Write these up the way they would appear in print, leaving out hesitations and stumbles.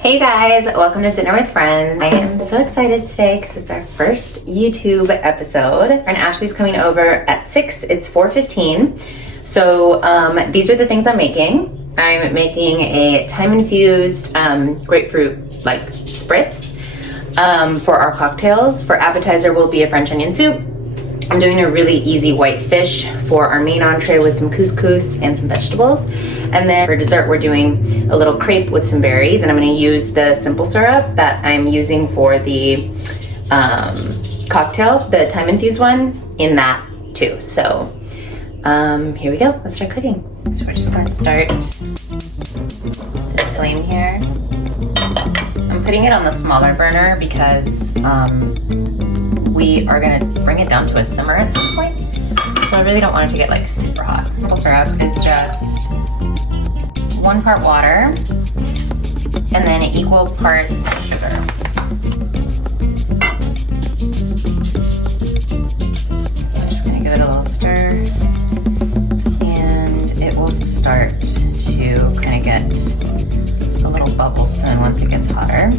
Hey guys, welcome to Dinner with Friends. I am so excited today because it's our first YouTube episode. And Ashley's coming over at 6, it's 4:15. So these are the things I'm making. I'm making a thyme-infused grapefruit like spritz for our cocktails. For appetizer will be a French onion soup. I'm doing a really easy white fish for our main entree with some couscous and some vegetables. And then for dessert, we're doing a little crepe with some berries, and I'm gonna use the simple syrup that I'm using for the cocktail, the thyme-infused one, in that too. So here we go, let's start cooking. So we're just gonna start this flame here. I'm putting it on the smaller burner because we are gonna bring it down to a simmer at some point. So I really don't want it to get like super hot. Simple syrup is just 1 part water and then equal parts sugar. I'm just gonna give it a little stir and it will start to kind of get a little bubble soon once it gets hotter.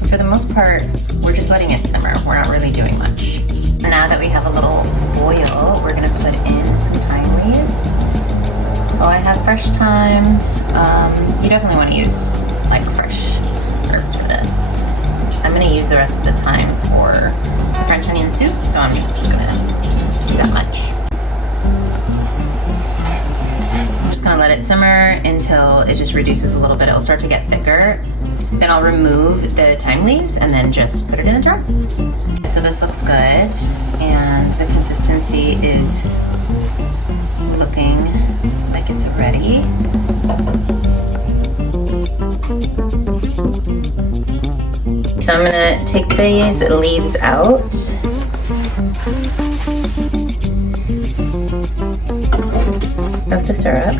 But for the most part, we're just letting it simmer. We're not really doing much. Now that we have a little boil, we're gonna put in some thyme leaves. So I have fresh thyme. You definitely want to use like fresh herbs for this. I'm gonna use the rest of the thyme for the French onion soup, so I'm just gonna do that much. I'm just gonna let it simmer until it just reduces a little bit. It'll start to get thicker. Then I'll remove the thyme leaves and then just put it in a jar. So this looks good, and the consistency is looking like it's ready. So I'm gonna take these leaves out. Of the syrup.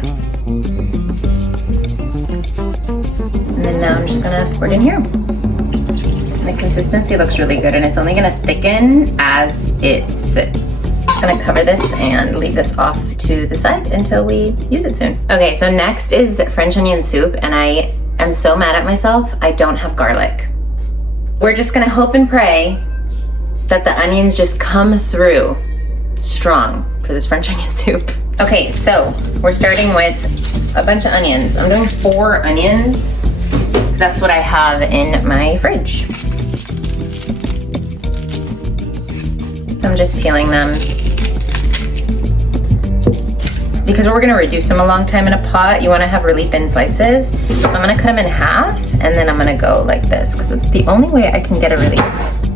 And then now I'm just gonna pour it in here. The consistency looks really good, and it's only gonna thicken as it sits. Just gonna cover this and leave this off to the side until we use it soon. Okay, so next is French onion soup, and I am so mad at myself, I don't have garlic. We're just gonna hope and pray that the onions just come through strong for this French onion soup. Okay, so we're starting with a bunch of onions. I'm doing 4 onions, because that's what I have in my fridge. I'm just peeling them because we're gonna reduce them a long time in a pot. You wanna have really thin slices. So I'm gonna cut them in half, and then I'm gonna go like this, because it's the only way I can get a really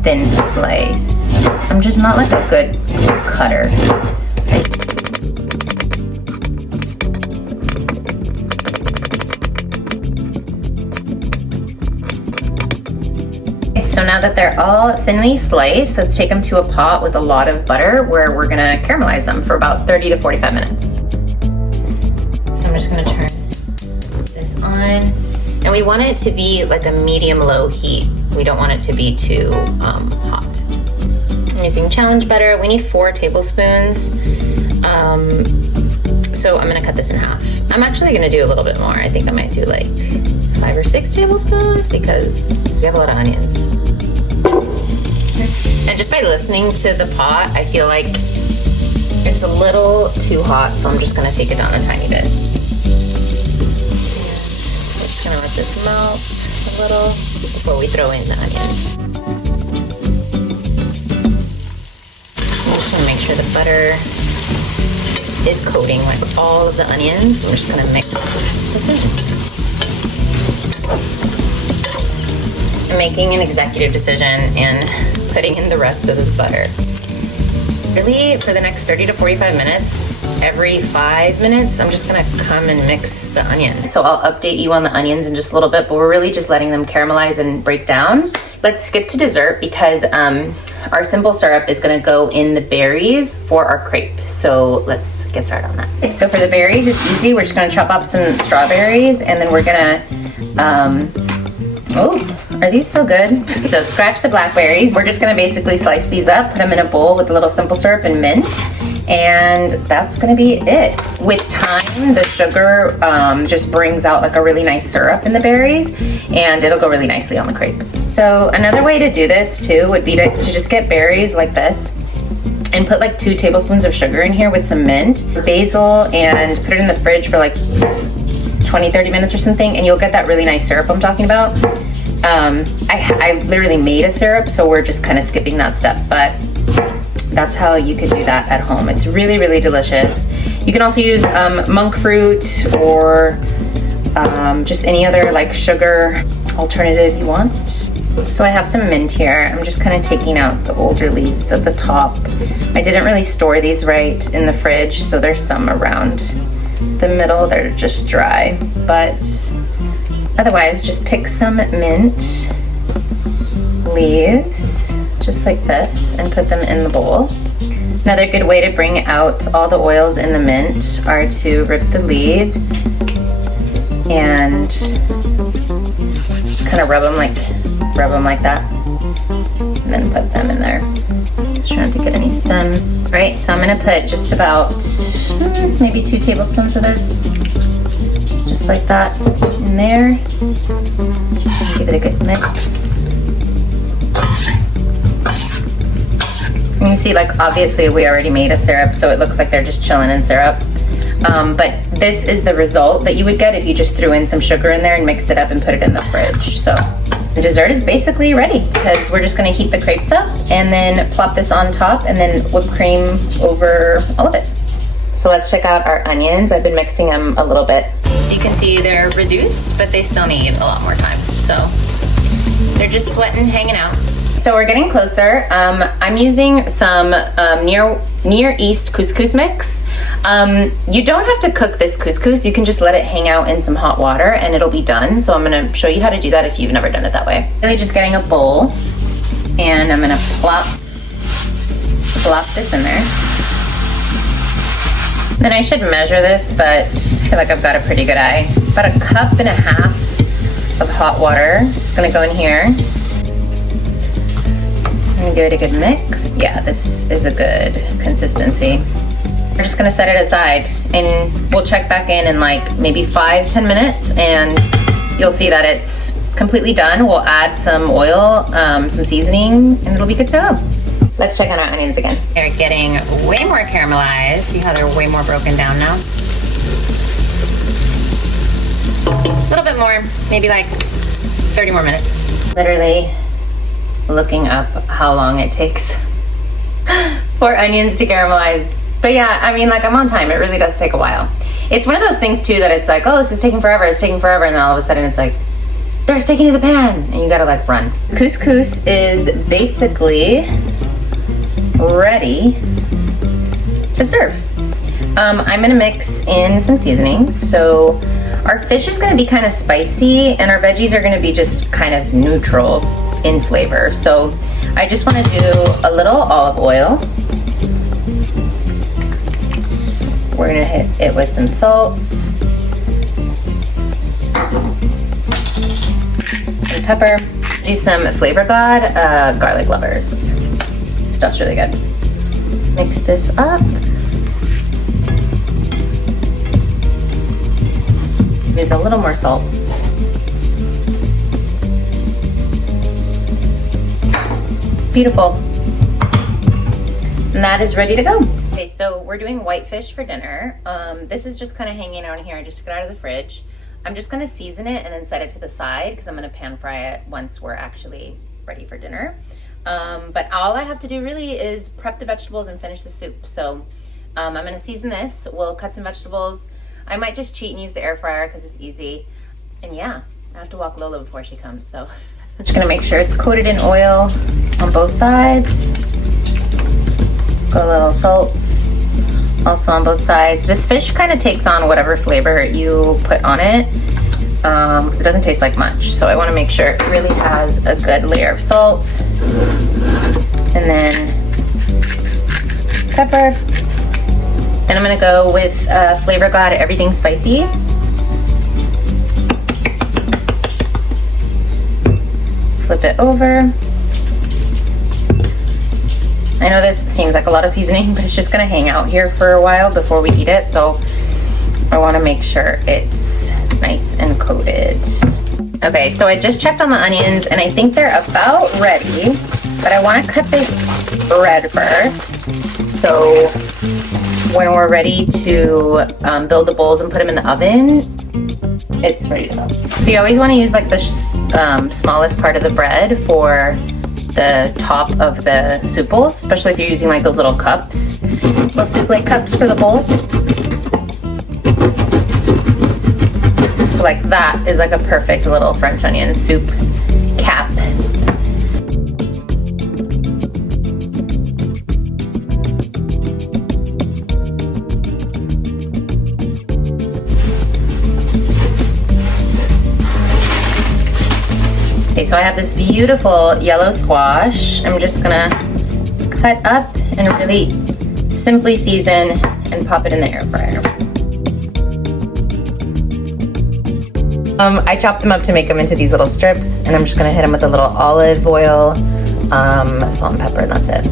thin slice. I'm just not like a good cutter. So now that they're all thinly sliced, let's take them to a pot with a lot of butter where we're gonna caramelize them for about 30 to 45 minutes. So I'm just gonna turn this on. And we want it to be like a medium-low heat. We don't want it to be too hot. I'm using challenge butter. We need 4 tablespoons. So I'm gonna cut this in half. I'm actually gonna do a little bit more. I think I might do like 5 or 6 tablespoons because we have a lot of onions. And just by listening to the pot, I feel like it's a little too hot, so I'm just gonna take it down a tiny bit. I'm just gonna let this melt a little before we throw in the onions. I'm just gonna make sure the butter is coating like all of the onions. I'm just gonna mix this in. I'm making an executive decision and putting in the rest of this butter. Really, for the next 30 to 45 minutes, every 5 minutes, I'm just gonna come and mix the onions. So I'll update you on the onions in just a little bit, but we're really just letting them caramelize and break down. Let's skip to dessert because our simple syrup is gonna go in the berries for our crepe. So let's get started on that. Okay, so for the berries, it's easy. We're just gonna chop up some strawberries, and then we're gonna, are these still good? So scratch the blackberries. We're just gonna basically slice these up, put them in a bowl with a little simple syrup and mint, And that's gonna be it. With time, the sugar just brings out like a really nice syrup in the berries, and it'll go really nicely on the crepes. So another way to do this too would be to just get berries like this and put like 2 tablespoons of sugar in here with some mint, basil, and put it in the fridge for like 20-30 minutes or something, and you'll get that really nice syrup I'm talking about. I literally made a syrup, so we're just kind of skipping that step, but that's how you could do that at home. It's really, really delicious. You can also use monk fruit or just any other like sugar alternative you want. So I have some mint here. I'm just kind of taking out the older leaves at the top. I didn't really store these right in the fridge, so there's some around the middle. They're just dry, but otherwise just pick some mint leaves just like this and put them in the bowl. Another good way to bring out all the oils in the mint are to rip the leaves and just kind of rub them like that, and then put them in there. Just trying to get any stems. All right, so I'm gonna put just about maybe 2 tablespoons of this, just like that, in there. Give it a good mix. And you see, like, obviously we already made a syrup, so it looks like they're just chilling in syrup. But this is the result that you would get if you just threw in some sugar in there and mixed it up and put it in the fridge. So the dessert is basically ready, because we're just gonna heat the crepes up and then plop this on top and then whipped cream over all of it. So let's check out our onions. I've been mixing them a little bit. So you can see they're reduced, but they still need a lot more time. So they're just sweating, hanging out. So we're getting closer. I'm using some Near East couscous mix. You don't have to cook this couscous. You can just let it hang out in some hot water and it'll be done. So I'm gonna show you how to do that if you've never done it that way. Really just getting a bowl, and I'm gonna plop this in there. Then I should measure this, but I feel like I've got a pretty good eye. About 1.5 cups of hot water. It's gonna go in here. And give it a good mix. Yeah, this is a good consistency. We're just gonna set it aside, and we'll check back in like maybe 5-10 minutes, and you'll see that it's completely done. We'll add some oil, some seasoning, and it'll be good to go. Let's check on our onions again. They're getting way more caramelized. See how they're way more broken down now? A little bit more, maybe like 30 more minutes. Literally looking up how long it takes for onions to caramelize. But yeah, I mean, like, I'm on time. It really does take a while. It's one of those things too that it's like, oh, this is taking forever, it's taking forever, and then all of a sudden it's like, they're sticking to the pan, and you gotta like run. Couscous is basically ready to serve. I'm gonna mix in some seasonings. So our fish is gonna be kind of spicy, and our veggies are gonna be just kind of neutral in flavor. So I just want to do a little olive oil. We're gonna hit it with some salt and pepper. Do some Flavor God garlic lovers. Stuff's really good. Mix this up. Use a little more salt. Beautiful. And that is ready to go. Okay, so we're doing whitefish for dinner. This is just kind of hanging out in here. I just took it out of the fridge. I'm just gonna season it and then set it to the side because I'm gonna pan fry it once we're actually ready for dinner. But all I have to do really is prep the vegetables and finish the soup. So I'm gonna season this. We'll cut some vegetables. I might just cheat and use the air fryer because it's easy. And yeah, I have to walk Lola before she comes, so. I'm just gonna make sure it's coated in oil on both sides. Put a little salt also on both sides. This fish kind of takes on whatever flavor you put on it because it doesn't taste like much. So I want to make sure it really has a good layer of salt. And then pepper. And I'm gonna go with Flavor God Everything Spicy. Flip it over. I know this seems like a lot of seasoning, but it's just gonna hang out here for a while before we eat it. So I wanna make sure it's nice and coated. Okay, so I just checked on the onions and I think they're about ready, but I wanna cut this bread first. So when we're ready to build the bowls and put them in the oven, it's ready to go. So you always wanna use like the smallest part of the bread for the top of the soup bowls, especially if you're using like those little cups, little souffle cups for the bowls. So like that is like a perfect little French onion soup cap. Okay, so I have this beautiful yellow squash. I'm just gonna cut up and really simply season and pop it in the air fryer. I chopped them up to make them into these little strips, and I'm just gonna hit them with a little olive oil, salt and pepper, and that's it.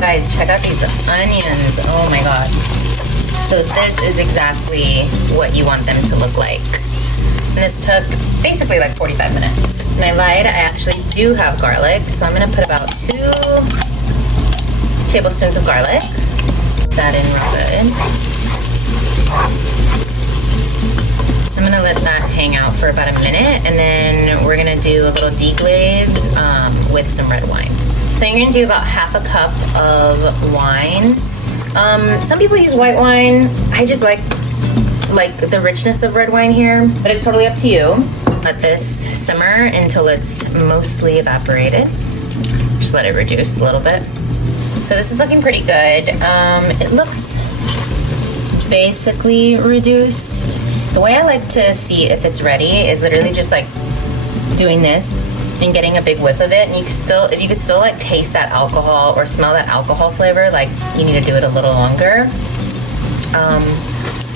Guys, check out these onions. Oh my god. So this is exactly what you want them to look like. And this took basically like 45 minutes. And I lied, I actually do have garlic, so I'm gonna put about 2 tablespoons of garlic. Put that in real good. I'm gonna let that hang out for about a minute, and then we're gonna do a little deglaze with some red wine. So you're gonna do about half a cup of wine. Some people use white wine. I just like the richness of red wine here, but it's totally up to you. Let this simmer until it's mostly evaporated. Just let it reduce a little bit. So this is looking pretty good. It looks basically reduced. The way I like to see if it's ready is literally just like doing this and getting a big whiff of it, and you can still, if you could still like taste that alcohol or smell that alcohol flavor, like you need to do it a little longer.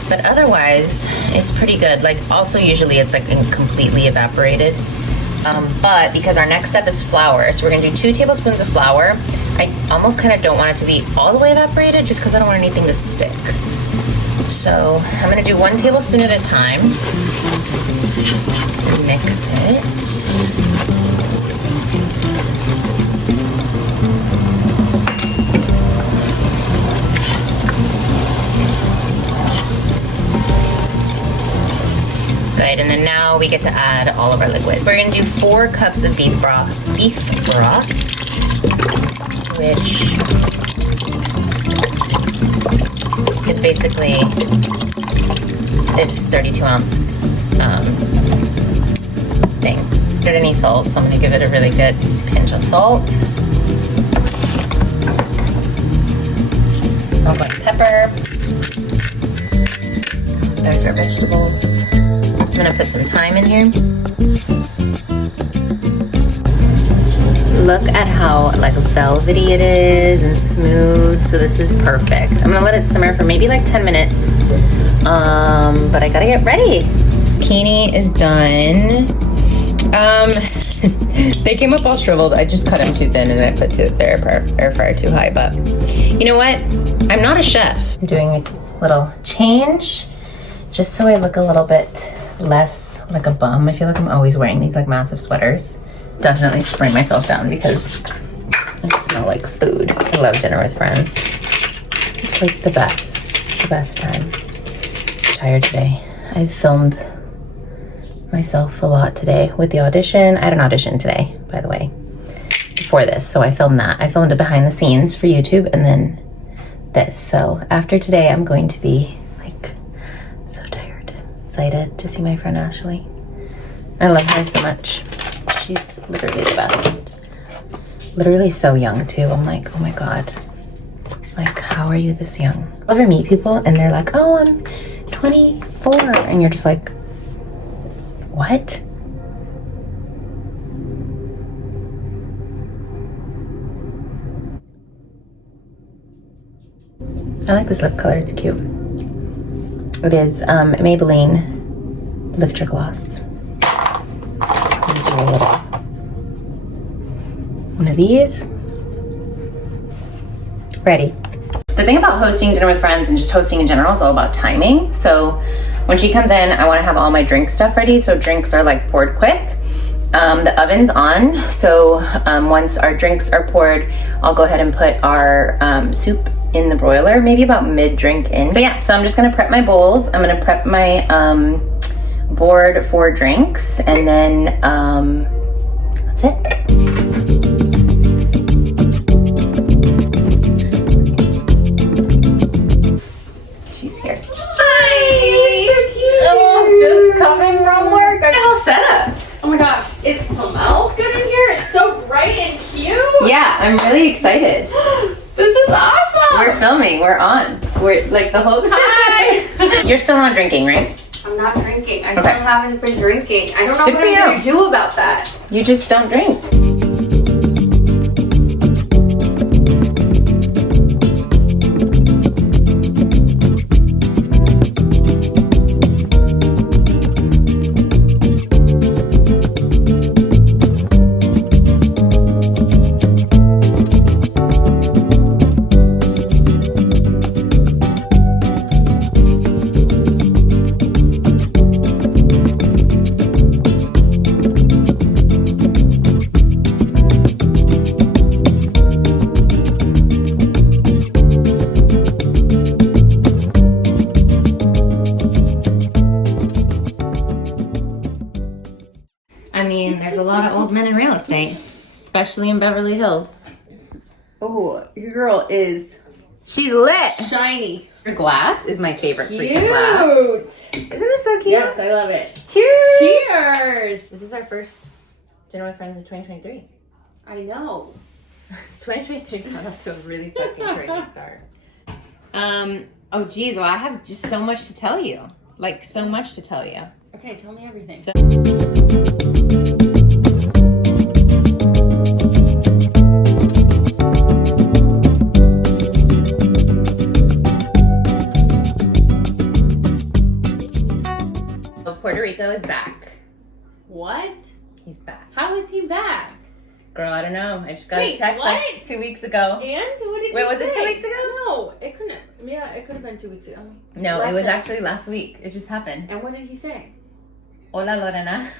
But otherwise, it's pretty good. Like also usually it's like completely evaporated. But because our next step is flour, so we're gonna do 2 tablespoons of flour. I almost kind of don't want it to be all the way evaporated just because I don't want anything to stick. So I'm gonna do 1 tablespoon at a time. Mix it. Good, and then now we get to add all of our liquid. We're gonna do 4 cups of beef broth, which is basically this 32-ounce thing. I don't any salt, so I'm gonna give it a really good pinch of salt. Smells like pepper. There's our vegetables. I'm gonna put some thyme in here. Look at how like velvety it is and smooth. So this is perfect. I'm gonna let it simmer for maybe like 10 minutes. But I gotta get ready. Zucchini is done. They came up all shriveled. I just cut them too thin and I put the air fryer too high. But you know what? I'm not a chef. I'm doing a little change just so I look a little bit less like a bum. I feel like I'm always wearing these like massive sweaters. Definitely spraying myself down because I smell like food. I love dinner with friends. It's like the best time. I'm tired today. I've filmed myself a lot today with the audition. I had an audition today, by the way, before this, so I filmed that. I filmed it behind the scenes for YouTube and then this. So after today, I'm going to be like so tired. Excited to see my friend Ashley. I love her so much. She's literally the best. Literally so young too. I'm like, oh my God. Like, how are you this young? I ever meet people and they're like, oh, I'm 24. And you're just like, what? I like this lip color, it's cute. It is Maybelline Lift Your Gloss. Do a little one of these. Ready. The thing about hosting dinner with friends and just hosting in general is all about timing. So when she comes in, I want to have all my drink stuff ready. So drinks are like poured quick. The oven's on. So once our drinks are poured, I'll go ahead and put our soup in the broiler, maybe about mid-drink in. So yeah, so I'm just gonna prep my bowls. I'm gonna prep my board for drinks, and then that's it. She's here. Hi! Oh, just coming from work. I all set up. Oh my gosh, it smells good in here. It's so bright and cute. Yeah, I'm really excited. This is awesome. We're filming. We're on. We're like the whole time. Hi. You're still not drinking, right? I'm not drinking. I Okay. still haven't been drinking. I don't know Good what for I'm you. going to do about that. You just don't drink. I mean, there's a lot of old men in real estate, especially in Beverly Hills. Oh, your girl is She's lit. shiny. Your glass is my favorite Cute. freaking glass. Isn't this so cute? Yes, I love it. Cheers. Cheers. This is our first dinner with friends of 2023. I know. 2023 got off to a really fucking crazy start. Oh geez, well I have just so much to tell you. Like so much to tell you. Okay, tell me everything. So- Puerto Rico is back. What? He's back. How is he back? Girl, I don't know. I just got a Wait, text what? like 2 weeks ago. And what did Wait, you was it say? 2 weeks ago? No, it couldn't. Yeah, it could have been 2 weeks ago. No, Less it was than- actually last week. It just happened. And what did he say? Hola, Lorena.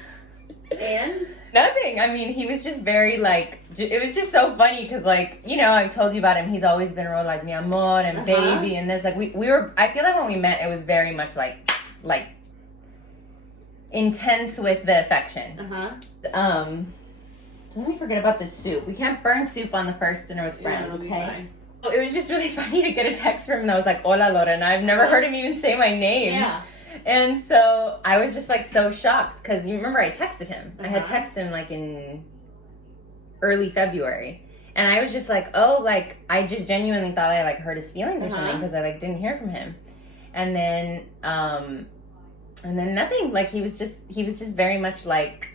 And? Nothing. I mean, he was just very like, it was just so funny because like, you know, I've told you about him. He's always been real like mi amor and baby and this. Like we were, I feel like when we met, it was very much like intense with the affection. Don't let me forget about the soup. We can't burn soup on the first dinner with friends, it'll be okay? fine. Oh, it was just really funny to get a text from him that was like, hola, Lorena. I've never heard him even say my name. Yeah. And so I was just like so shocked because you remember I texted him. I had Uh-huh. texted him like in early February. And I was just like, oh, like I just genuinely thought I like hurt his feelings or something because I like didn't hear from him. And then nothing. Like he was just very much like,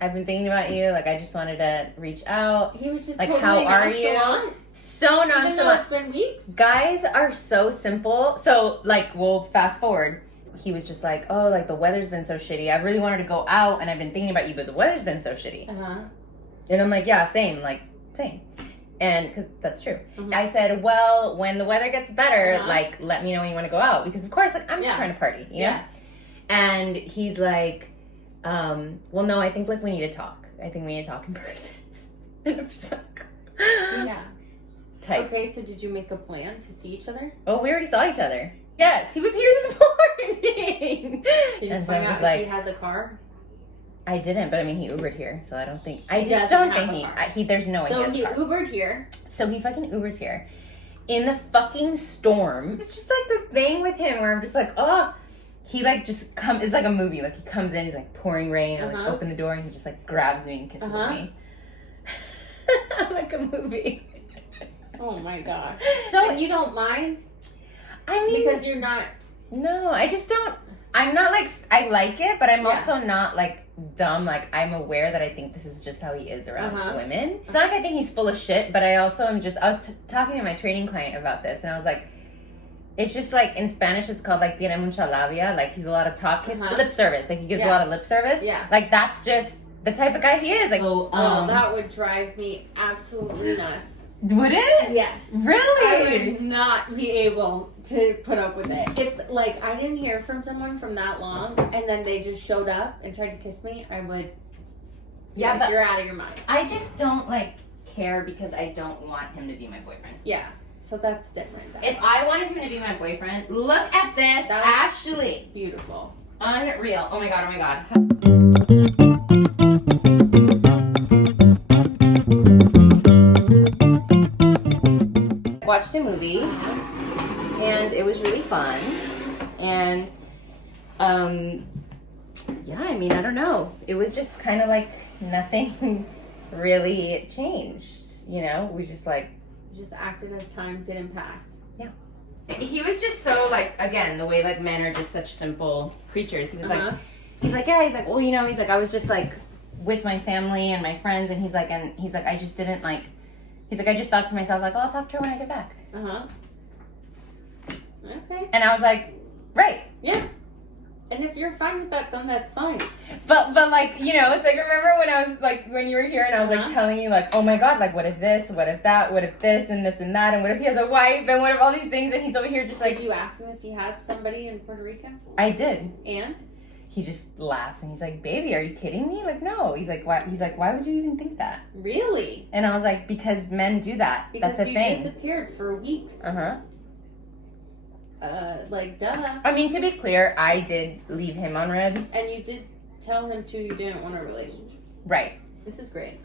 I've been thinking about you. Like I just wanted to reach out. He was just Like, totally how are you? nonchalant. So Even though nonchalant. it's been weeks. Guys are so simple. So like we'll fast forward. He was just like, oh, like the weather's been so shitty. I really wanted to go out and I've been thinking about you, but the weather's been so shitty. And I'm like, yeah, same. And because that's true. Mhm. I said, well, when the weather gets better, Uh-huh. like let me know when you want to go out. Because of course, like I'm just Yeah. trying to party, you know? And he's like, well, no, I think like we need to talk. I think we need to talk in person. And I'm just like, Yeah. type. Okay, so did you make a plan to see each other? Oh, we already saw each other. Yes, he was here this morning. Did you And so find I'm out just if like, he has a car? I didn't, but I mean, he Ubered here, so I don't think. I He just doesn't don't think have a car. there's no way So he he has a car. Ubered here. So he fucking Ubers here. In the fucking storm. It's just like the thing with him where I'm just like, oh. He like just comes, it's like a movie. Like he comes in, he's like pouring rain, and like Uh-huh. open the door, and he just like grabs me and kisses Uh-huh. me. Like a movie. Oh my gosh. So And you don't mind? I mean, Because you're not... no, I just don't. I'm not like, I like it, but I'm Yeah. also not like dumb. Like I'm aware that I think this is just how he is around Uh-huh. women. It's not like I think he's full of shit, but I also am just, I was talking to my training client about this, and I was like, it's just like in Spanish it's called like tiene mucha labia, like he's a lot of talk, Uh-huh. lip service, like he gives a Yeah. lot of lip service. Yeah. Like that's the type of guy he is. Like, Oh, that would drive me absolutely nuts. would it? Yes. Really? I would not be able to put up with it. If, like, I didn't hear from someone from that long, and then they just showed up and tried to kiss me, I would... Yeah, like, but you're out of your mind. I just don't, like, care because I don't want him to be my boyfriend. Yeah. So that's different. If I wanted him to be my boyfriend, look at this. That's Ashley. beautiful. Unreal. Oh my god, oh my god. Watched a movie and it was really fun. And yeah, I mean, I don't know. It was just kind of like nothing really changed, you know? We just like Just acted as time didn't pass. he was just so like, again, the way like men are just such simple creatures. He was Uh-huh. like, he's like, well, you know, he's like, I was just like with my family and my friends, and he's like, I just didn't like, he's like, I just thought to myself like, oh, I'll talk to her when I get back. Okay. And I was like, right. Yeah. And if you're fine with that, then that's fine. But like, you know, it's like, remember when I was like, when you were here and I was like telling you like, oh my god, like what if this, what if that, what if this and this and that, and what if he has a wife and what if all these things, and he's over here just like. Did you ask him if he has somebody in Puerto Rico? I did. And? He just laughs and he's like, baby, are you kidding me? Like, no. He's like, why? He's like, why would you even think that? Really? And I was like, because men do that. Because that's a you thing. disappeared for weeks. Uh-huh. Like, duh. I mean, to be clear, I did leave him on red. And you did tell him, too, you didn't want a relationship. Right. This is great.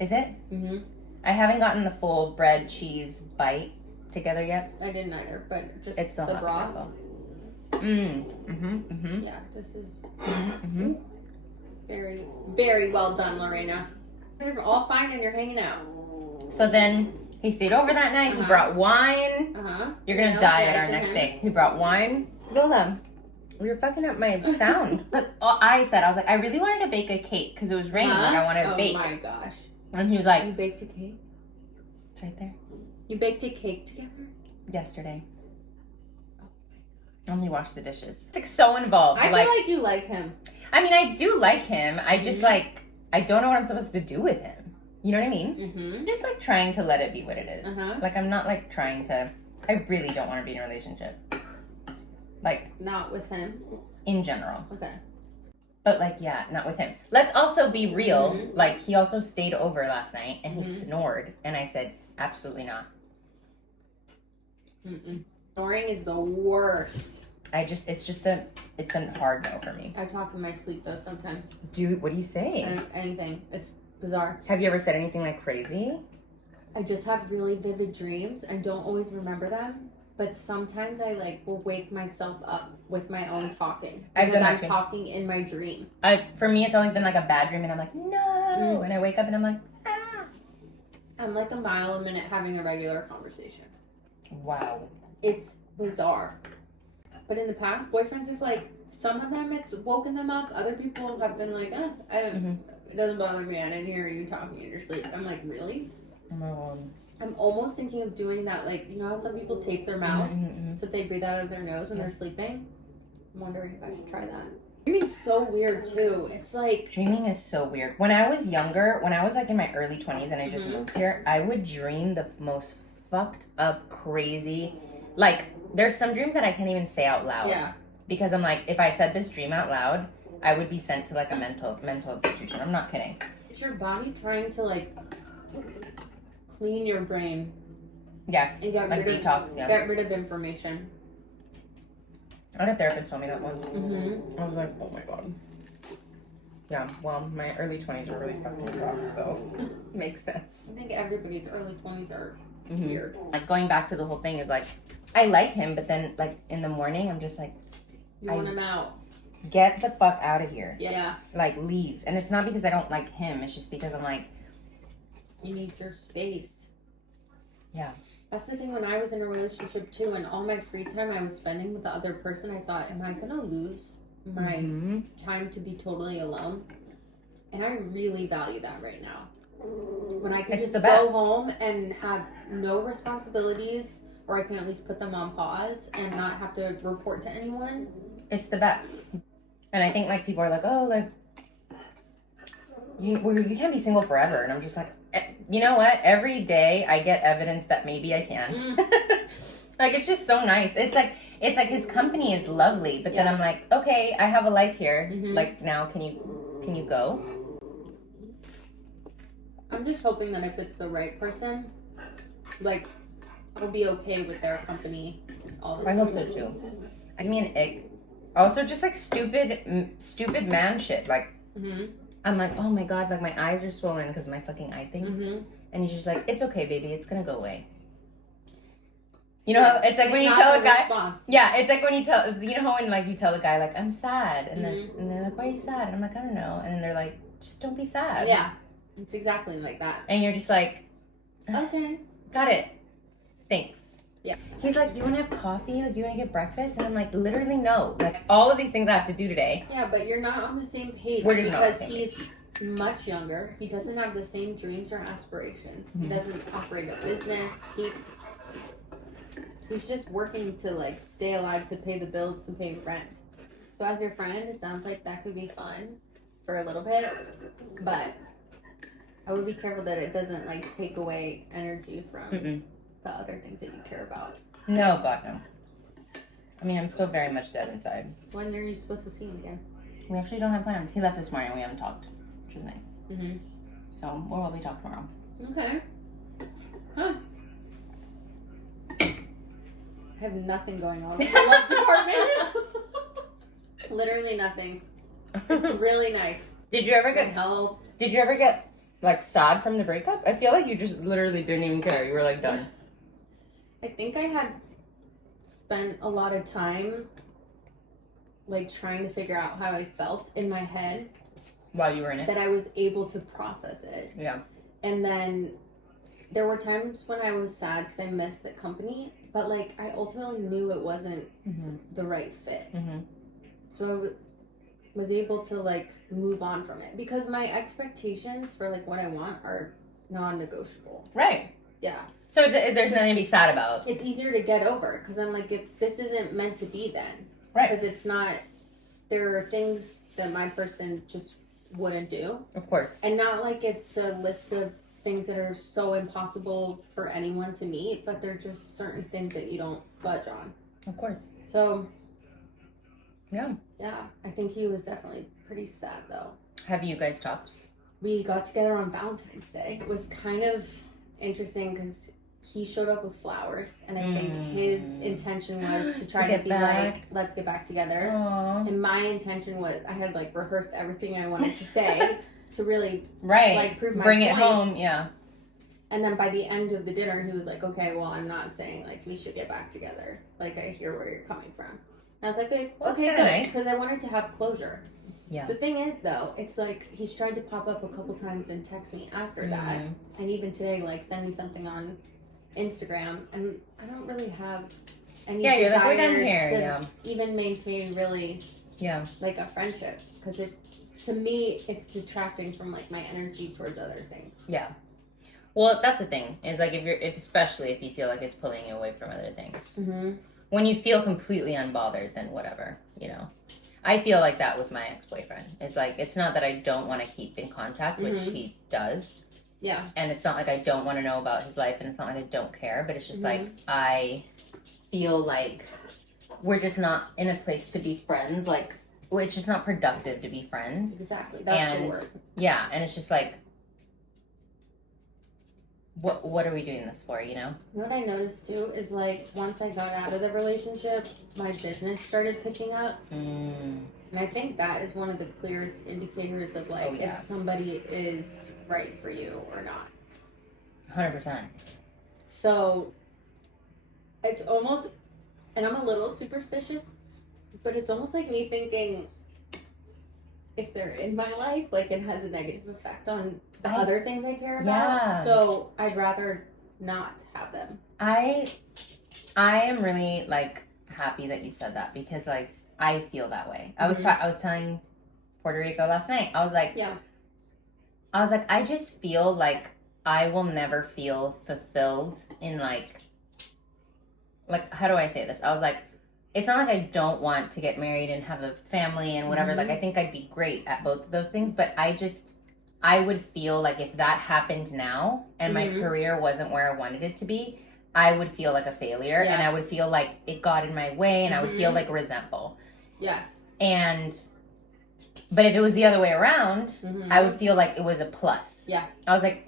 Is it? Mm-hmm. I haven't gotten the full bread cheese bite together yet. I didn't either, but just It's still the not broth. beautiful. Mm-hmm. Yeah, this is Mm-hmm. very, very well done, Lorena. You're all fine and you're hanging out. So then he stayed over that night. He Uh-huh. brought wine. Uh-huh. You're gonna die at our next date. He brought wine. Lola, you're fucking up my sound. Look, I said, I was like, I really wanted to bake a cake because it was raining and I wanted to bake. Oh my gosh. And he was like, You baked a cake? it's right there. You baked a cake together? Yesterday. Only washed the dishes. It's like so involved. I feel like you like him. I mean, I do like him. I just Mhm. like, I don't know what I'm supposed to do with him. You know what I mean? Mm-hmm. I'm just like trying to let it be what it is. Uh-huh. Like, I'm not like trying to, I really don't want to be in a relationship. Like, Not with him. in general. Okay. But like, yeah, not with him. Let's also be real. Mhm. Like, he also stayed over last night and he Mhm. snored. And I said, absolutely not. Mm-mm. Snoring is the worst. It's a hard no for me. I talk in my sleep though sometimes. What do you say? Anything. It's bizarre. Have you ever said anything like crazy? I just have really vivid dreams. I don't always remember them, but sometimes I like will wake myself up with my own talking. I've Because done I'm that too. talking in my dream. For me, it's always been like a bad dream, and I'm like, no. And I wake up and I'm like, ah. I'm like a mile a minute having a regular conversation. Wow. It's bizarre. But in the past, boyfriends have like, some of them it's woken them up. Other people have been like, it doesn't bother me. I didn't hear you talking in your sleep. I'm like, really? I'm almost thinking of doing that. Like, you know how some people tape their mouth so they breathe out of their nose when they're sleeping? I'm wondering if I should try that. Dreaming's so weird too. It's like, Dreaming is so weird. When I was younger, when I was like in my early 20s and I just moved here, I would dream the most fucked up, crazy. Like, there's some dreams that I can't even say out loud. yeah. Because I'm like, if I said this dream out loud, I would be sent to like a mental institution. I'm not kidding. It's your body trying to like clean your brain Yes. and get Like rid detox, of, yeah. get rid of information. I had a therapist told me that one. Mm-hmm. I was like, oh my god. Yeah, well, my early 20s were really fucking rough, so makes sense. I think everybody's early 20s are Mhm. weird. Like, going back to the whole thing is like, I like him, but then, like, in the morning, I'm just like, You want him out. get the fuck out of here. Yeah. Like, leave. And it's not because I don't like him, it's just because I'm like, You need your space. yeah. That's the thing when I was in a relationship too, and all my free time I was spending with the other person, I thought, am I gonna lose my Mhm. time to be totally alone? And I really value that right now. When I can It's just the go best. home and have no responsibilities, or I can at least put them on pause and not have to report to anyone. It's the best. And I think, like, people are like, oh, like, you can't be single forever. And I'm just like, you know what? Every day I get evidence that maybe I can. Like, it's just so nice. It's like his company is lovely, but then I'm like, okay, I have a life here. Like, now can you go? I'm just hoping that if it's the right person, like, I'll be okay with their company all the time. I hope so too. I mean, also just like stupid man shit. Like, I'm like, oh my god, like my eyes are swollen because of my fucking eye thing. And he's just like, it's okay, baby, it's gonna go away. You know, it's like when you tell a guy, response. Yeah, it's like when you tell, you know how when like you tell a guy like, I'm sad, and then and they're like, why are you sad? And I'm like, I don't know, and then they're like, just don't be sad. Yeah, it's exactly like that. And you're just like, okay, got it, thanks. Yeah. He's like, do you want to have coffee? Like, do you want to get breakfast? And I'm like, literally no. Like, all of these things I have to do today. Yeah, but you're not on the same page. We're just not on the because same he's much younger. He doesn't have the same dreams or aspirations. He doesn't operate a business. He's just working to like stay alive, to pay the bills, to pay rent. So as your friend, it sounds like that could be fun for a little bit, but I would be careful that it doesn't like take away energy from the other things that you care about. No, God, no. I mean, I'm still very much dead inside. When are you supposed to see him again? We actually don't have plans. He left this morning and we haven't talked, which is nice. So we'll probably talk tomorrow. Okay. Huh. I have nothing going on in the love department. Literally nothing. It's really nice. Did you ever My get health. Did you ever get like sad from the breakup? I feel like you just literally didn't even care. You were like done. I think I had spent a lot of time like trying to figure out how I felt in my head While you were in it. that I was able to process it. Yeah. And then there were times when I was sad because I missed the company, but like I ultimately knew it wasn't the right fit. So I was able to like move on from it because my expectations for like what I want are non-negotiable. Right. Yeah. So there's nothing to be sad about. It's easier to get over because I'm like, if this isn't meant to be, then Right. because it's not. There are things that my person just wouldn't do, Of course. and not like it's a list of things that are so impossible for anyone to meet, but they're just certain things that you don't budge on. Of course. So Yeah. yeah, I think he was definitely pretty sad though. Have you guys talked? We got together on Valentine's Day. It was kind of interesting because he showed up with flowers, and I think his intention was to try to be back. like, let's get back together. Aww. And my intention was, I had like rehearsed everything I wanted to say to really Right. like prove my Bring it point. home. Yeah. And then by the end of the dinner, he was like, okay, well, I'm not saying like we should get back together. Like, I hear where you're coming from. And I was like, okay, Well, that's okay, kinda good, nice. because I wanted to have closure. Yeah. The thing is, though, it's like he's tried to pop up a couple times and text me after that, and even today, like send me something on Instagram, and I don't really have any Yeah, you're like, we're desire done here. to Yeah. even maintain really Yeah. like a friendship, because it, to me, it's detracting from like my energy towards other things. Yeah. Well, that's the thing. Is like especially if you feel like it's pulling you away from other things. When you feel completely unbothered, then whatever, you know. I feel like that with my ex-boyfriend. It's like, it's not that I don't want to keep in contact, which he does. Yeah. And it's not like I don't want to know about his life, and it's not like I don't care, but it's just like, I feel like we're just not in a place to be friends. Like, it's just not productive to be friends. Exactly. That's the word. Yeah, and it's just like, what are we doing this for, you know? You know what I noticed too is like once I got out of the relationship, my business started picking up. And I think that is one of the clearest indicators of like if somebody is right for you or not. 100%. So it's almost, and I'm a little superstitious, but it's almost like me thinking if they're in my life, like it has a negative effect on the other things I care about. Yeah. So I'd rather not have them. I am really like happy that you said that, because like I feel that way. I was telling Puerto Rico last night. I was like, I just feel like I will never feel fulfilled in like how do I say this? I was like, it's not like I don't want to get married and have a family and whatever. Like, I think I'd be great at both of those things, but I I would feel like if that happened now and my career wasn't where I wanted it to be, I would feel like a failure and I would feel like it got in my way and I would feel like resentful. Yes. But if it was the other way around, I would feel like it was a plus. Yeah. I was like,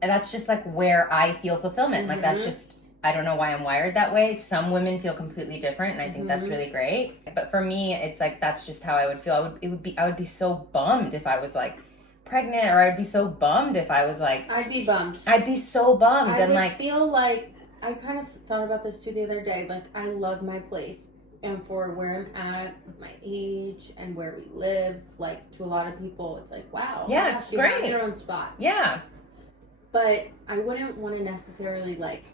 that's just like where I feel fulfillment. Like that's just, I don't know why I'm wired that way. Some women feel completely different and I think that's really great. But for me, it's like, that's just how I would feel. I would be so bummed if I was like pregnant, or I'd be so bummed if I was like, I'd be bummed. I'd be so bummed. I and would like feel like, I kind of thought about this too the other day. Like, I love my place. And for where I'm at with my age and where we live, like, to a lot of people, it's like, wow. Yeah, it's you great. have your own spot. Yeah. But I wouldn't want to necessarily, like,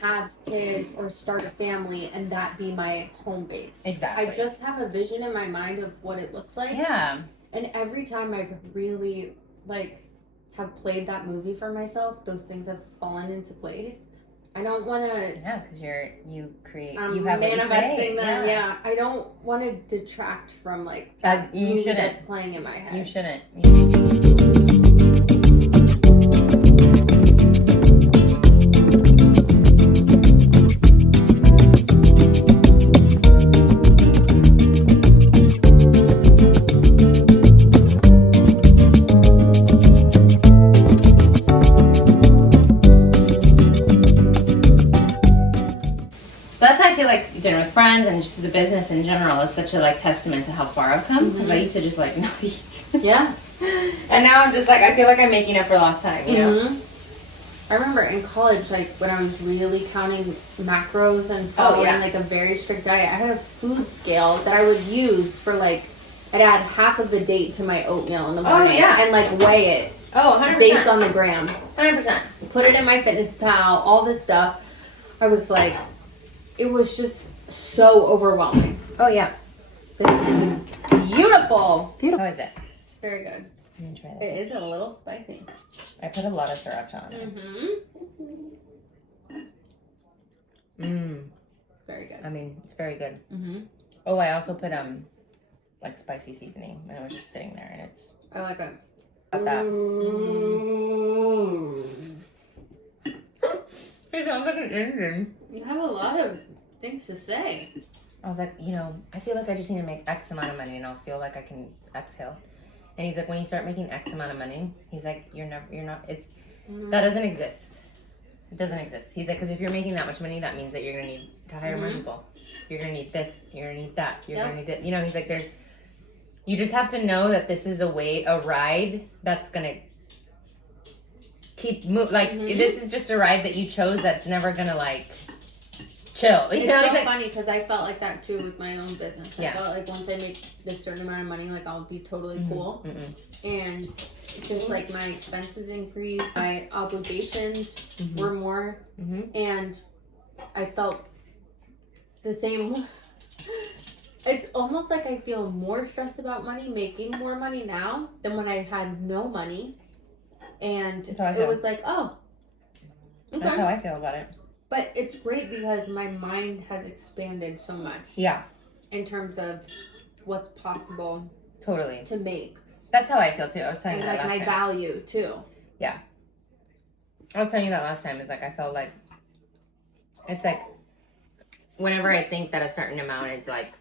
have kids or start a family and that be my home base. Exactly. I just have a vision in my mind of what it looks like. Yeah. And every time I've really, like, have played that movie for myself, those things have fallen into place. I don't want to. Yeah, because you create. I'm you have manifesting what you them. create. Yeah. I don't want to detract from like As that you movie shouldn't. that's playing in my head. You shouldn't. That's why I feel like dinner with friends and just the business in general is such a like testament to how far I've come. Because I used to just like not eat. Yeah. And now I'm just like, I feel like I'm making up for lost time, you know? I remember in college, like when I was really counting macros and following like a very strict diet, I had a food scale that I would use for like, I'd add half of the date to my oatmeal in the morning and like weigh it. Oh, 100%. Based on the grams. 100%. Put it in my Fitness-Pal, all this stuff. I was like, it was just so overwhelming. Oh, yeah. This is beautiful. How is it? It's very good. Let me try that. It is a little spicy. I put a lot of sriracha on it. Very good. I mean, it's very good. Mm-hmm. Oh, I also put like spicy seasoning, and it was just sitting there, and it's I like it. got that. It sounds like an engine. You have a lot of things to say. I was like, you know, I feel like I just need to make X amount of money, and I'll feel like I can exhale. And he's like, when you start making X amount of money, he's like, you're not, that doesn't exist. It doesn't exist. He's like, because if you're making that much money, that means that you're going to need to hire more people. You're going to need this. You're going to need that. You're going to need that. You know, he's like, you just have to know that this is a ride that's going to keep moving. Like, this is just a ride that you chose that's never going to, like, chill. You know? It's so like, funny because I felt like that too with my own business. Yeah. I felt like once I make this certain amount of money, like I'll be totally cool. And just like my expenses increased, my obligations were more, and I felt the same. It's almost like I feel more stressed about money, making more money now than when I had no money. And it was like, oh, okay. That's how I feel about it. But it's great because my mind has expanded so much. Yeah. In terms of what's possible. Totally. To make. That's how I feel too. I was telling and you that like last my time. value too. Yeah. I was telling you that last time. It's like I felt like it's like whenever I think that a certain amount is like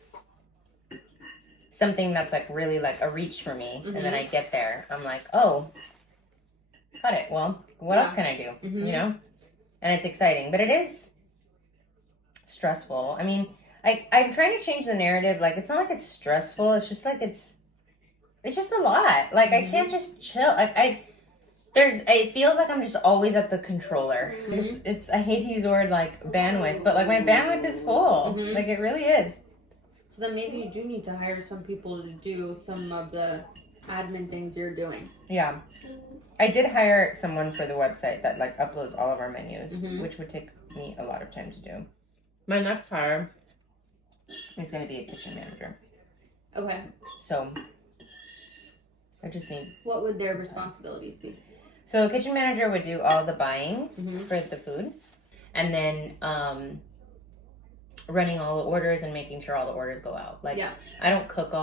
something that's like really like a reach for me, and then I get there, I'm like, oh, got it. Well, what else can I do? You know? And it's exciting, but it is stressful. I mean, I'm trying to change the narrative. Like, it's not like it's stressful. It's just like it's just a lot. Like, I can't just chill. Like, it feels like I'm just always at the controller. It's I hate to use the word like bandwidth, but like my bandwidth is full. Like, it really is. So then maybe you do need to hire some people to do some of the admin things you're doing. Yeah. I did hire someone for the website that like uploads all of our menus, which would take me a lot of time to do. My next hire is going to be a kitchen manager. Okay. So I just need... What would their responsibilities be? So a kitchen manager would do all the buying for the food, and then running all the orders and making sure all the orders go out. Like, I don't cook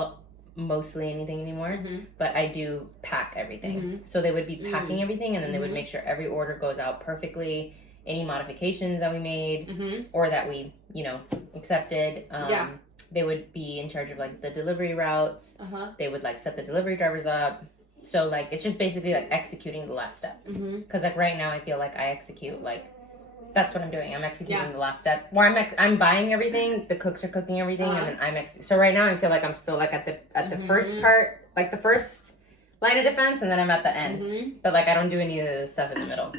mostly anything anymore, Mhm. but I do pack everything. Mhm. So they would be packing everything, and then they would Mhm. make sure every order goes out perfectly. Any modifications that we made Mhm. or that we, accepted. Yeah. They would be in charge of like the delivery routes. They would like set the delivery drivers up. So like it's just basically like executing the last step. Mhm. Because like right now I feel like I execute like that's what I'm doing. I'm executing Yeah. the last step. Where I'm buying everything. The cooks are cooking everything, and then so right now I feel like I'm still like at the first part, like the first line of defense, and then I'm at the end. Mhm. But like I don't do any of the stuff in the middle.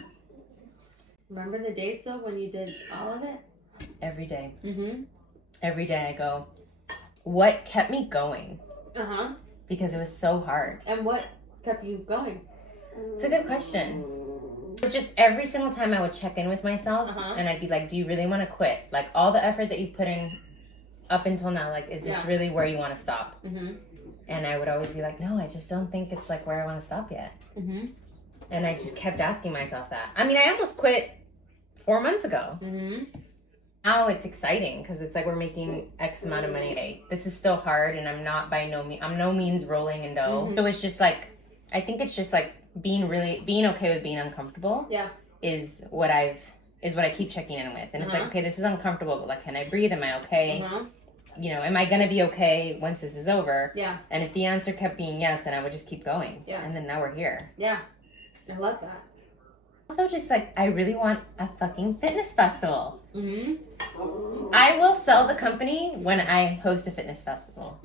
Remember the days though when you did all of it? Every day. Mhm. Every day I go. What kept me going? Because it was so hard. And what kept you going? It's a good question. It's just every single time I would check in with myself and I'd be like, do you really want to quit? Like all the effort that you put in up until now, like, is this really where you want to stop? And I would always be like, no, I just don't think it's like where I want to stop yet. And I just kept asking myself that. I mean, I almost quit 4 months ago. Now it's exciting because it's like we're making X amount of money a day. This is still hard, and I'm no means rolling in dough. So it's just like, I think it's just like being okay with being uncomfortable. Yeah. Is what I keep checking in with, and it's like, okay, this is uncomfortable, but like, can I breathe? Am I okay? Am I gonna be okay once this is over? Yeah. And if the answer kept being yes, then I would just keep going. Yeah. And then now we're here. Yeah. I love that. Also, just like, I really want a fucking fitness festival. I will sell the company when I host a fitness festival.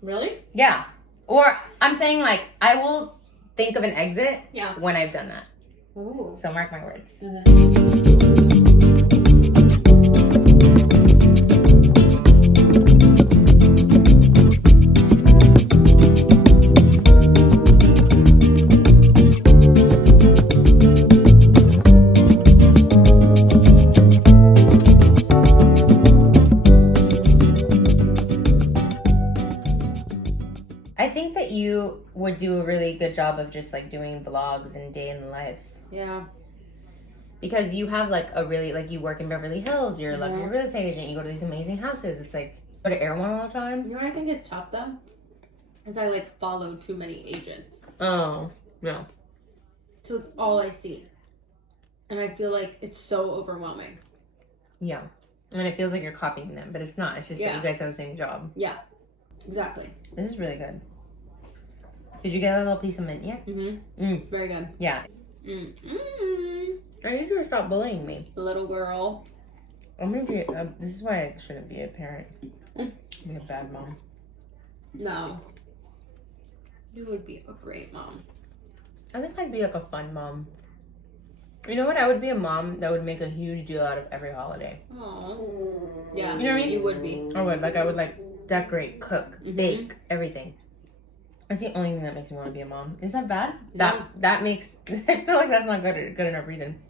Really? Yeah. Or I'm saying like, I will think of an exit when I've done that. Ooh. So mark my words. I think that you would do a really good job of just like doing vlogs and day in the lives. Yeah. Because you have like you work in Beverly Hills, you're a luxury real estate agent, you go to these amazing houses. It's like, go to Erewhon all the time. You know what I think is tough though? Is I like follow too many agents. Oh, no. So it's all I see. And I feel like it's so overwhelming. Yeah. And it feels like you're copying them, but it's not. It's just that Yeah. you guys have the same job. Yeah. Exactly. This is really good. Did you get a little piece of mint yet? Very good. Yeah. I need you to stop bullying me. Little girl. I'm gonna be. This is why I shouldn't be a parent. Be a bad mom. No. You would be a great mom. I think I'd be like a fun mom. You know what? I would be a mom that would make a huge deal out of every holiday. Aww. Yeah. You know what I mean? You would be. I would. Like, I would like decorate, cook, bake, everything. That's the only thing that makes me want to be a mom. Is that bad? No. That makes. I feel like that's not good enough reason.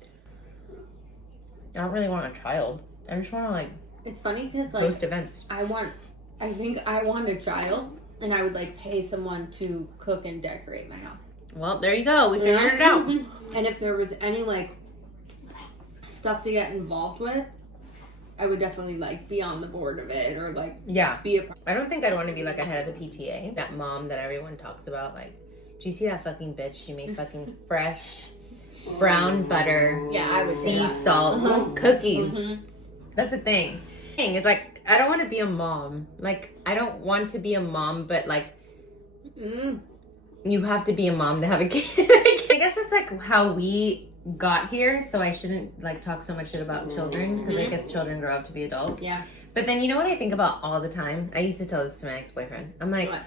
I don't really want a child. I just want to like. It's funny because like host events. I think I want a child, and I would like pay someone to cook and decorate my house. Well, there you go. We figured it out. And if there was any like stuff to get involved with, I would definitely like be on the board of it or like be a part. I don't think I'd want to be like a head of the PTA. That mom that everyone talks about. Like, do you see that fucking bitch? She made fucking fresh brown butter. Yeah, I would sea salt cookies. That's the thing. It's like, I don't want to be a mom. Like, I don't want to be a mom, but like, you have to be a mom to have a kid. I guess it's like how we got here, so I shouldn't like talk so much shit about children, because I guess children grow up to be adults. Yeah. But then you know what I think about all the time? I used to tell this to my ex-boyfriend. I'm like, What?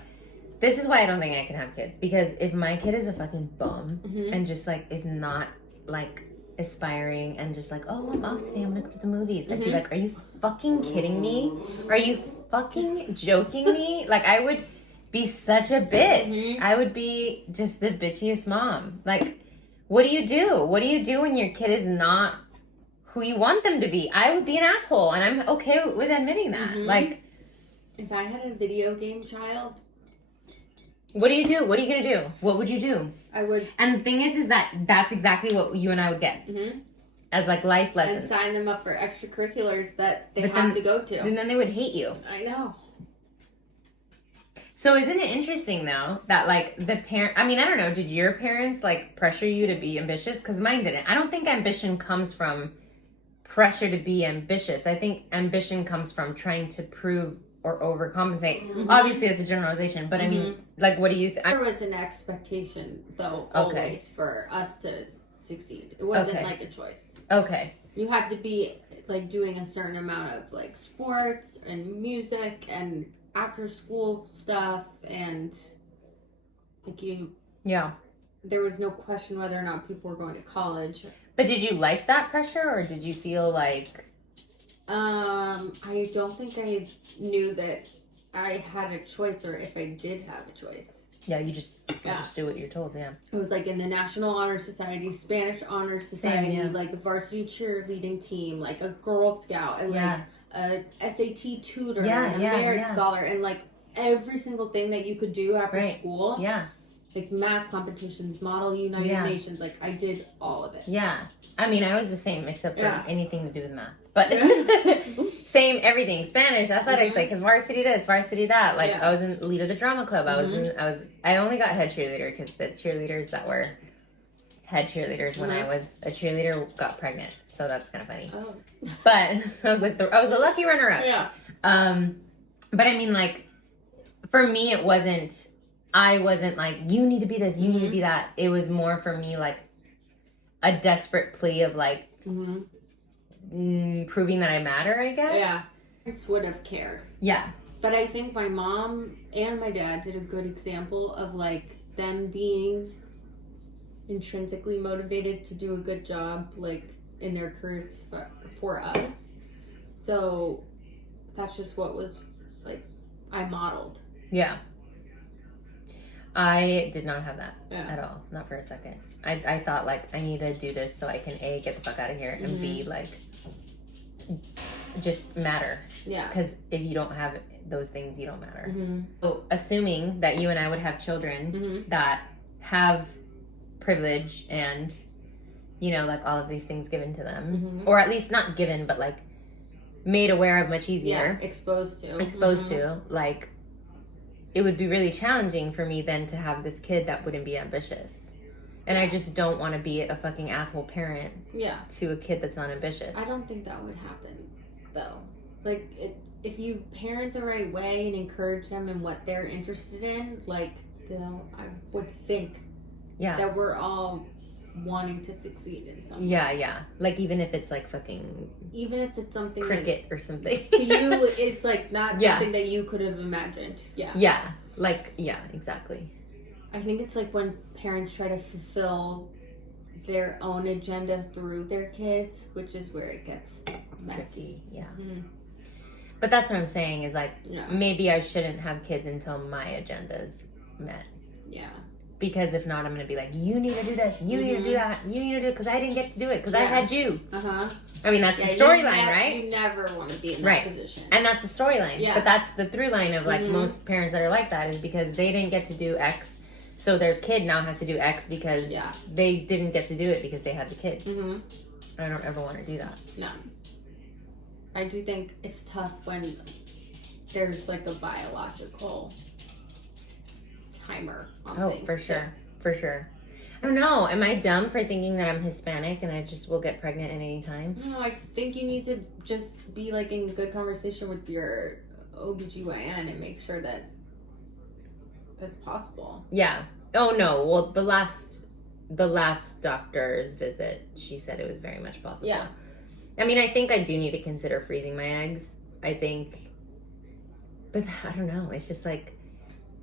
this is why I don't think I can have kids, because if my kid is a fucking bum and just like is not like aspiring and just like, oh, I'm off today, I'm gonna go to the movies, I'd be like, are you fucking kidding me? Are you fucking joking me? Like, I would be such a bitch. I would be just the bitchiest mom. Like, what do you do? What do you do when your kid is not who you want them to be? I would be an asshole, and I'm okay with admitting that. Like, if I had a video game child, what do you do? What are you gonna do? What would you do? I would. And the thing is that that's exactly what you and I would get as like life And lessons. sign them up for extracurriculars that they But have then- to go to. And then they would hate you. I know. So isn't it interesting though that like the parent? I mean, I don't know. Did your parents like pressure you to be ambitious? Because mine didn't. I don't think ambition comes from pressure to be ambitious. I think ambition comes from trying to prove or overcompensate. Mhm. Obviously, it's a generalization, but I mean, like, what do you? There was an expectation though, Okay. always for us to succeed. It wasn't Okay. like a choice. Okay. You had to be like doing a certain amount of like sports and music and after school stuff, and like Yeah. there was no question whether or not people were going to college. But did you like that pressure, or did you feel like? I don't think I knew that I had a choice, or if I did have a choice. Yeah, you just Yeah. just do what you're told. Yeah. It was like in the National Honor Society, Spanish Honor Society, yeah. like the varsity cheerleading team, like a Girl Scout, and Yeah. like a SAT tutor, Yeah, and a yeah, merit yeah. scholar, and like every single thing that you could do after Right. school. Yeah. Like math competitions, Model United Yeah. Nations, like I did all of it. Yeah. I mean, I was the same except for Yeah. anything to do with math. But same everything. Spanish, athletics, like varsity this, varsity that. Like Yeah. I was in lead of the drama club. I only got head cheerleader because the cheerleaders that were head cheerleaders when I was a cheerleader got pregnant. So that's kind of funny. Oh. But I was a lucky runner up. Yeah. But I mean, like, for me, I wasn't like, you need to be this, you need to be that. It was more for me like a desperate plea of like proving that I matter, I guess. Yeah. Parents would have cared. Yeah. But I think my mom and my dad did a good example of like them being intrinsically motivated to do a good job, like in their careers for us. So that's just what was like I modeled. Yeah. I did not have that Yeah. at all. Not for a second. I thought like I need to do this so I can A, get the fuck out of here, and B, like just matter. Yeah. Because if you don't have those things, you don't matter. Mm-hmm. So assuming that you and I would have children that have privilege and, you know, like all of these things given to them, or at least not given, but like made aware of much easier, exposed to, like, it would be really challenging for me then to have this kid that wouldn't be ambitious. And I just don't want to be a fucking asshole parent to a kid that's not ambitious. I don't think that would happen, though. Like, if you parent the right way and encourage them in what they're interested in, like, I would think that we're all wanting to succeed in something. Yeah. Like, even if it's like fucking... Even if it's something cricket or something. to you, it's like not something that you could have imagined. Yeah. Like, exactly. I think it's like when parents try to fulfill their own agenda through their kids, which is where it gets messy. Yeah. Mm-hmm. But that's what I'm saying is like, Yeah. maybe I shouldn't have kids until my agenda's met. Yeah. Because if not, I'm going to be like, you need to do this, you need to do that, you need to do it because I didn't get to do it because I had you. I mean, that's the storyline, right? You never want to be in that position. And that's the storyline. Yeah. But that's the through line of like most parents that are like that is because they didn't get to do X. So their kid now has to do X because they didn't get to do it because they had the kid. I don't ever want to do that. No. I do think it's tough when there's like a biological timer on things. For sure. For sure. I don't know. Am I dumb for thinking that I'm Hispanic and I just will get pregnant at any time? No, I think you need to just be like in good conversation with your OBGYN and make sure that that's possible. Yeah. Oh no. Well, the last doctor's visit, she said it was very much possible. Yeah. I mean, I think I do need to consider freezing my eggs. I think, but I don't know. It's just like,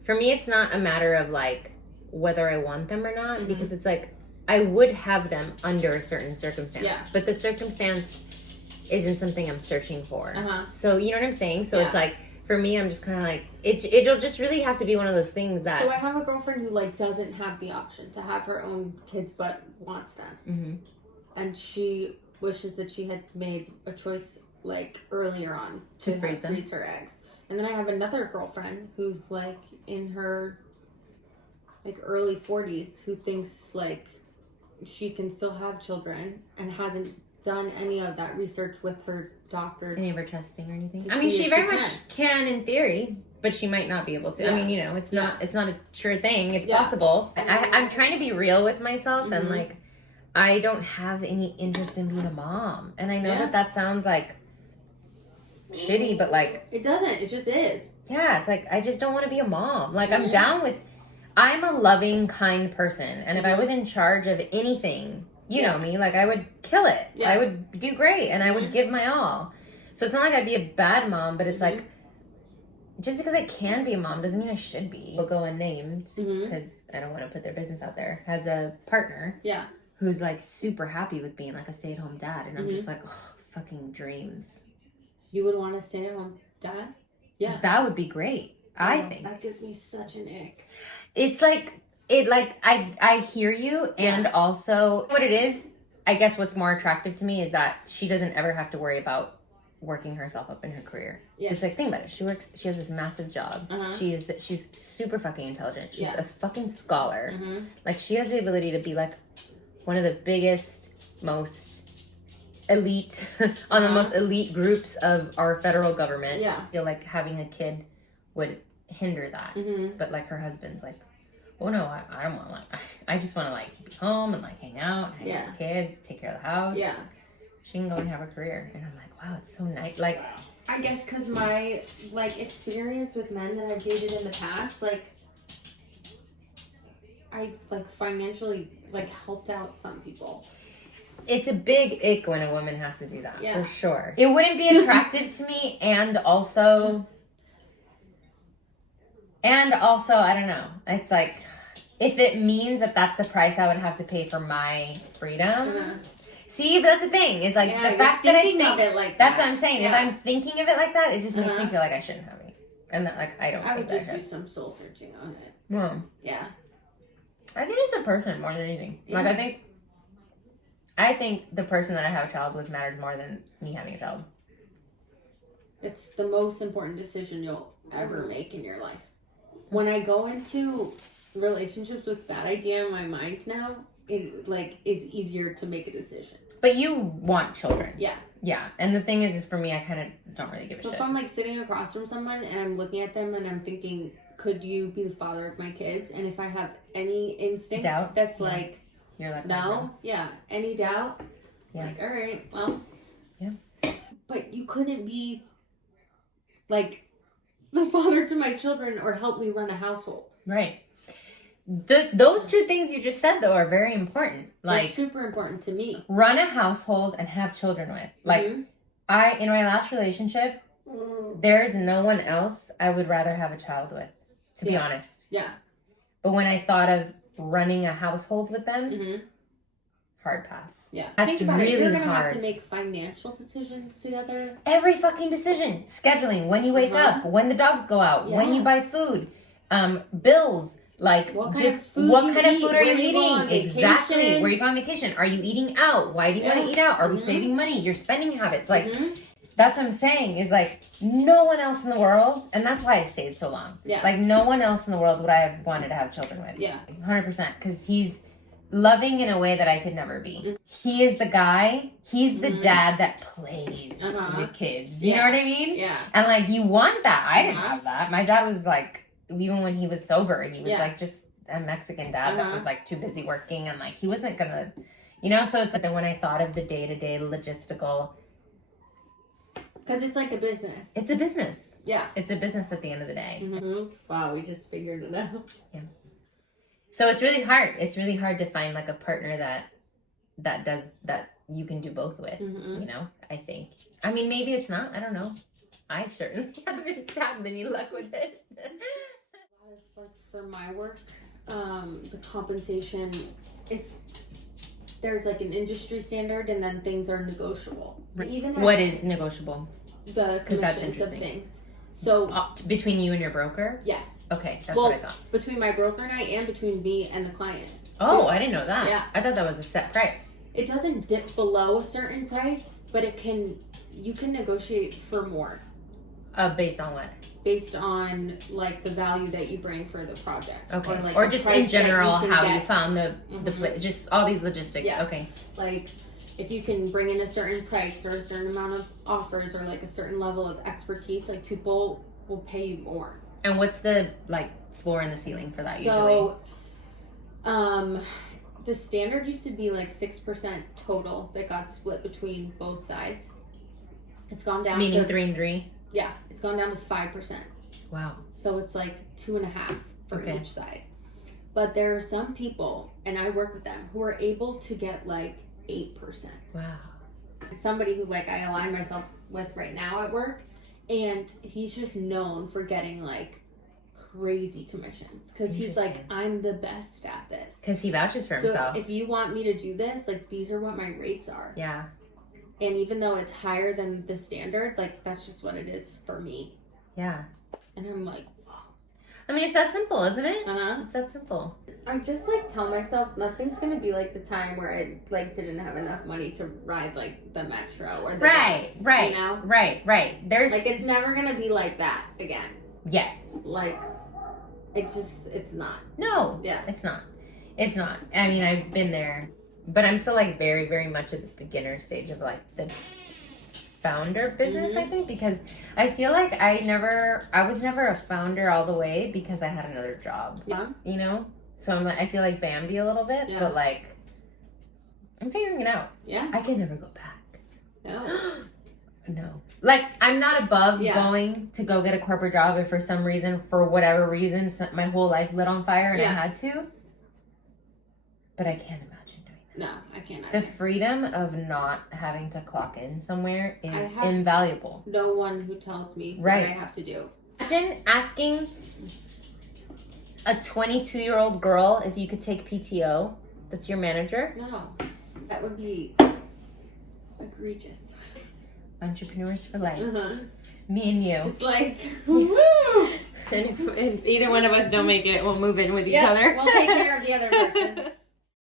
for me, it's not a matter of like whether I want them or not, because it's like I would have them under a certain circumstance, but the circumstance isn't something I'm searching for. So you know what I'm saying? So it's like, for me, I'm just kind of like, it'll just really have to be one of those things that... So I have a girlfriend who, like, doesn't have the option to have her own kids, but wants them. And she wishes that she had made a choice, like, earlier on to freeze her eggs. And then I have another girlfriend who's, like, in her, like, early 40s who thinks, like, she can still have children and hasn't done any of that research with her doctor. Any of her testing or anything? I mean, she very much can in theory. but she might not be able to. Yeah. I mean, you know, it's not a sure thing. It's Yeah. possible. I'm trying to be real with myself and Mhm. like, I don't have any interest in being a mom. And I know Yeah. that sounds like shitty, but like, It doesn't. It just is. yeah, it's like, I just don't want to be a mom. Like, Mhm. I'm down with, I'm a loving, kind person. And if I Mhm. was in charge of anything, you know me, like, I would kill it. Yeah. I would do great and I would Mhm. give my all. So it's not like I'd be a bad mom, but it's Mhm. like, just because I can be a mom doesn't mean I should be. We'll go unnamed Mhm. because I don't want to put their business out there. Has a partner Yeah. who's like super happy with being like a stay-at-home dad. And I'm Mhm. just like, oh, fucking dreams. You would want to stay at home, Dad? Yeah. That would be great. I Oh, think. that gives me such an ick. It's like I hear you, and Yeah. also what it is, I guess what's more attractive to me is that she doesn't ever have to worry about working herself up in her career. Yeah. It's like, think about it. She has this massive job. Uh-huh. She's super fucking intelligent. She's Yeah. a fucking scholar. Mhm. Like, she has the ability to be like one of the biggest, most elite on the Uh-huh. most elite groups of our federal government. Yeah. I feel like having a kid would hinder that. Mhm. But like, her husband's like, oh no, I don't want, like, I just want to like be home and like hang out Yeah. with the kids, take care of the house. Yeah. She can go and have a career. And I'm like, wow, it's so nice. Like, I guess because my like experience with men that I've dated in the past, like I like financially like helped out some people. it's a big ick when a woman has to do that, Yeah. for sure. It wouldn't be attractive to me, and also, I don't know. It's like, if it means that that's the price I would have to pay for my freedom. Uh-huh. See, but that's the thing. Is like Yeah, the you're fact that I thinking think of it like that's that. what I'm saying. Yeah. If I'm thinking of it like that, it just makes me Uh-huh. feel like I shouldn't have it, and that like I don't I think would that just do should. some soul searching on it. Yeah. Yeah. I think it's a person more than anything. Like, Yeah. I think the person that I have a child with matters more than me having a child. It's the most important decision you'll ever make in your life. When I go into relationships with that idea in my mind now, it like is easier to make a decision. But you want children. Yeah. Yeah. And the thing is for me, I kind of don't really give a So shit. if I'm like sitting across from someone and I'm looking at them and I'm thinking, could you be the father of my kids? And if I have any instinct Doubt? that's Yeah. like, You're like, no, yeah, any doubt? Yeah. Like, all right, well. Yeah. But you couldn't be like the father to my children or help me run a household. right. Those two things you just said, though, are very important. They're Like, super important to me. run a household and have children with. Like, Mhm. in my last relationship, there's no one else I would rather have a child with, to be Yeah. honest. Yeah. But when I thought of running a household with them, Mm-hmm. hard pass. Yeah. That's Think about it. really You're gonna hard. have to make financial decisions together. Every fucking decision, scheduling, when you wake Uh-huh. up, when the dogs go out, when Yeah. you buy food, bills, like What kind just of food what you kind of eat, food are where you you go on eating? Exactly. vacation. Where you go on vacation? Are you eating out? Why do you want Yeah. to eat out? Are we Mhm. saving money? Your spending habits, like Mhm. that's what I'm saying. Is like no one else in the world, and that's why I stayed so long. Yeah. Like no one else in the world would I have wanted to have children with. Yeah. 100%, because he's loving in a way that I could never be. Mhm. He is the guy, he's the Mhm. dad that plays Uh-huh. with kids. You know Yeah. what I mean? Yeah. And like, you want that. I didn't Uh-huh. have that. My dad was like, even when he was sober, he was Yeah. like just a Mexican dad that Uh-huh. was like too busy working, and like he wasn't gonna, you know? So it's like, when I thought of the day-to-day logistical, Because it's like a business. it's a business. Yeah. It's a business at the end of the day. Mm-hmm. Wow, we just figured it out. So it's really hard. It's really hard to find like a partner that does that you can do both with. Mm-hmm. You know, I think. I mean, maybe it's not. I don't know. I certainly haven't had any luck with it. Like for my work, the compensation is there's like an industry standard, and then things are negotiable. Even What is negotiable? the 'Cause that's commissions of interesting. things? So Between you and your broker? yes, Okay, that's Well, what I thought. between my broker and I, and between me and the client. Oh, I didn't know that. Yeah. I thought that was a set price. It doesn't dip below a certain price, but you can negotiate for more Based on what? based on like the value that you bring for the project. Okay. like, Or the just price in that general, can how get. you found the Mhm. just all these logistics. Yeah. Okay. Like if you can bring in a certain price or a certain amount of offers or like a certain level of expertise, like people will pay you more. And what's the like floor and the ceiling for that usually? So, the standard used to be like 6% total that got split between both sides. It's gone down. Meaning to, 3 and 3. Yeah, it's gone down to 5%. Wow. So it's like 2.5 for Okay. each side. But there are some people, and I work with them, who are able to get like 8%. Wow. Somebody who like I align myself with right now at work, and he's just known for getting like crazy commissions because he's like, Interesting. I'm the best at this. Because he vouches for So himself. if you want me to do this, like these are what my rates are. Yeah. And even though it's higher than the standard, like that's just what it is for me. Yeah. And I'm like, I mean, it's that simple, isn't it? uh-huh. It's that simple. I just like tell myself nothing's gonna be like the time where I like didn't have enough money to ride like the metro or the bus, Right. you know? Right. There's Like it's never gonna be like that again. yes. Like it's not. No. Yeah. It's not. It's not. I mean, I've been there, but I'm still like very, very much at the beginner stage of like the founder business, I think, because I feel like I was never a founder all the way because I had another job. Yeah. You know? So I'm like, I feel like Bambi a little bit, Yeah. but like, I'm figuring it out. Yeah. I can never go back. No. No. Like, I'm not above Yeah. going to go get a corporate job if for some reason, for whatever reason, my whole life lit on fire and I Yeah. had to. But I can't imagine doing that. No, I can't. The either. freedom of not having to clock in somewhere I is have- invaluable. No one who tells me Right. what I have to do. Imagine asking a 22-year-old girl if you could take PTO that's your manager. No. That would be egregious. Entrepreneurs for life. Uh-huh. Me and you. It's like, woo! And if either one of us don't make it, we'll move in with each Yeah, other. we'll take care of the other person.